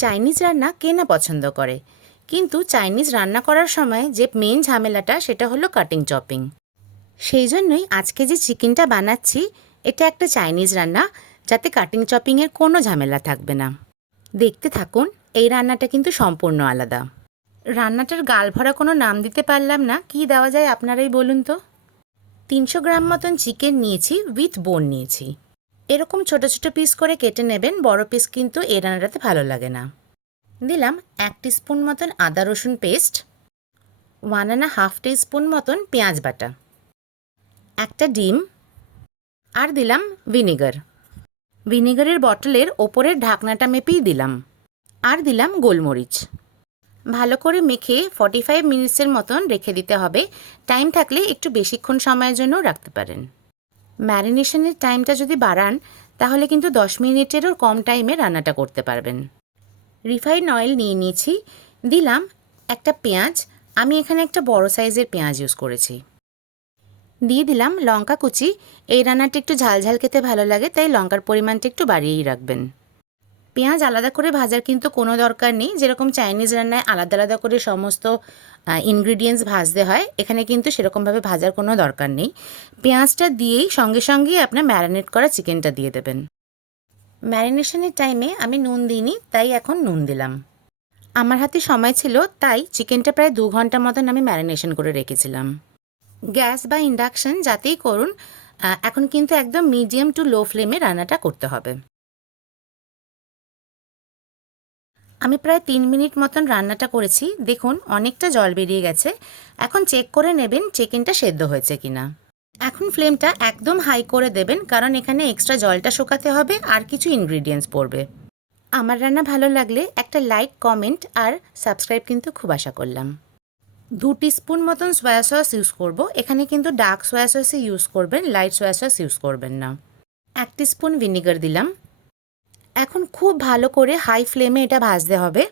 Chinese রান্না কে না পছন্দ করে, কিন্তু চাইনিজ রান্না করার সময় যে মেন ঝামেলাটা সেটা হলো কাটিং চপিং। সেই জন্যই আজকে যে চিকেনটা বানাচ্ছি এটা একটা চাইনিজ রান্না, যাতে কাটিং চপিংয়ের কোনো ঝামেলা থাকবে না। দেখতে থাকুন, এই রান্নাটা কিন্তু সম্পূর্ণ আলাদা। রান্নাটার গাল ভরা কোনো নাম দিতে পারলাম না, কি দেওয়া যায় আপনারাই বলুন তো। 300 গ্রাম মতন চিকেন নিয়েছি, উইথ বোন নিয়েছি। এরকম ছোট ছোট পিস করে কেটে নেবেন, বড় পিস কিন্তু এই রান্নাটাতে ভালো লাগে না। দিলাম 1 টিস্পুন মতন আদা রসুন পেস্ট, 1.5 টিস্পুন মতন পেঁয়াজ বাটা, একটা ডিম, আর দিলাম ভিনেগার। ভিনেগারের বটলের ওপরের ঢাকনাটা মেপেই দিলাম। আর দিলাম গোলমরিচ। ভালো করে মেখে 45 মিনিটসের মতন রেখে দিতে হবে। টাইম থাকলে একটু বেশিক্ষণ সময়ের জন্য রাখতে পারেন। ম্যারিনেশনের টাইমটা যদি বাড়ান তাহলে কিন্তু 10 মিনিটেরও কম টাইমে রান্নাটা করতে পারবেন। রিফাইন অয়েল নিয়ে নিয়েছি, দিলাম একটা পেঁয়াজ। আমি এখানে একটা বড় সাইজের পেঁয়াজ ইউজ করেছি। দিয়ে দিলাম লঙ্কা কুচি। এই রান্নাটা একটু ঝালঝাল খেতে ভালো লাগে, তাই লঙ্কার পরিমাণটা একটু বাড়িয়েই রাখবেন। পেঁয়াজ আলাদা করে ভাজার কিন্তু কোনো দরকার নেই। যেরকম চাইনিজ রান্নায় আলাদা আলাদা করে সমস্ত ইনগ্রিডিয়েন্টস ভাজতে হয়, এখানে কিন্তু সেরকমভাবে ভাজার কোনো দরকার নেই। পেঁয়াজটা দিয়েই সঙ্গে সঙ্গেই আপনার ম্যারিনেট করা চিকেনটা দিয়ে দেবেন। ম্যারিনেশনের টাইমে আমি নুন দিইনি, তাই এখন নুন দিলাম। আমার হাতে সময় ছিল, তাই চিকেনটা প্রায় 2 ঘন্টা মতন আমি ম্যারিনেশন করে রেখেছিলাম। গ্যাস বা ইন্ডাকশন যাতেই করুন, এখন কিন্তু একদম মিডিয়াম টু লো ফ্লেমে রান্নাটা করতে হবে। আমি প্রায় 3 মিনিট মতন রান্নাটা করেছি। দেখুন অনেকটা জল বেরিয়ে গেছে। এখন চেক করে নেবেন চিকেনটা সেদ্ধ হয়েছে কিনা। এখন ফ্লেমটা একদম হাই করে দেবেন, কারণ এখানে এক্সট্রা জলটা শুকাতে হবে আর কিছু ইনগ্রিডিয়েন্টস পড়বে। আমার রান্না ভালো লাগলে একটা লাইক, কমেন্ট আর সাবস্ক্রাইব কিন্তু খুব আশা করলাম। 2 টিস্পুন মতন সয়া সস ইউজ করব। এখানে কিন্তু ডার্ক সয়া সসই ইউজ করবেন, লাইট সয়া সস ইউজ করবেন না। 1 টিস্পুন ভিনেগার দিলাম। এখন খুব ভালো করে হাই ফ্লেমে এটা ভাজতে হবে,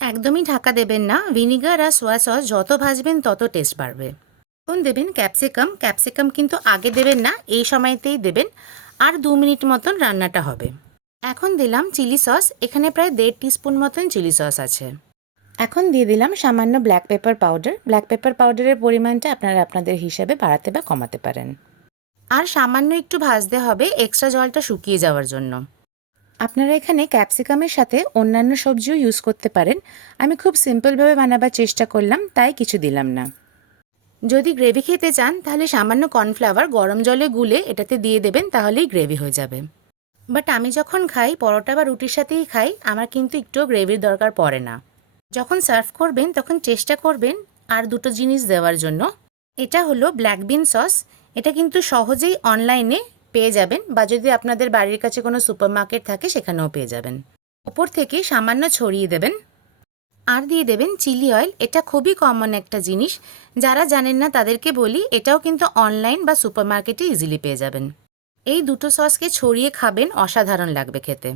একদমই ঢাকা দেবেন না। ভিনিগার আর সয়া সস যত ভাজবেন তত টেস্ট বাড়বে। এখন দেবেন ক্যাপসিকাম। ক্যাপসিকাম কিন্তু আগে দেবেন না, এই সময়তেই দেবেন। আর 2 মিনিট মতন রান্নাটা হবে। এখন দিলাম চিলি সস। এখানে প্রায় 1.5 টিস্পুন মতন চিলি সস আছে। এখন দিয়ে দিলাম সামান্য black pepper powder. Black pepper পাউডারের পরিমাণটা আপনারা আপনাদের হিসাবে বাড়াতে বা কমাতে পারেন। আর সামান্য একটু ভাজতে হবে এক্সট্রা জলটা শুকিয়ে যাওয়ার জন্য। আপনারা এখানে ক্যাপসিকামের সাথে অন্যান্য সবজিও ইউজ করতে পারেন। আমি খুব সিম্পলভাবে বানাবার চেষ্টা করলাম, তাই কিছু দিলাম না। যদি গ্রেভি খেতে চান তাহলে সামান্য কর্নফ্লাওয়ার গরম জলে গুলে এটাতে দিয়ে দেবেন, তাহলেই গ্রেভি হয়ে যাবে। বাট আমি যখন খাই, পরোটা বা রুটির সাথেই খাই, আমার কিন্তু একটুও গ্রেভির দরকার পড়ে না। যখন সার্ভ করবেন তখন চেষ্টা করবেন আর দুটো জিনিস দেওয়ার জন্য। এটা হলো ব্ল্যাক বিন সস। এটা কিন্তু সহজেই অনলাইনে পেয়ে যাবেন, বা যদি আপনাদের বাড়ির কাছে কোনো সুপারমার্কেট থাকে সেখানেও পেয়ে যাবেন। ওপর থেকে সামান্য ছড়িয়ে দেবেন। আর দিয়ে দেবেন চিলি অয়েল। এটা খুবই কমন একটা জিনিস, যারা জানেন না তাদেরকে বলি, এটাও কিন্তু অনলাইন বা সুপারমার্কেটে ইজিলি পেয়ে যাবেন। এই দুটো সসকে ছড়িয়ে খাবেন, অসাধারণ লাগবে খেতে।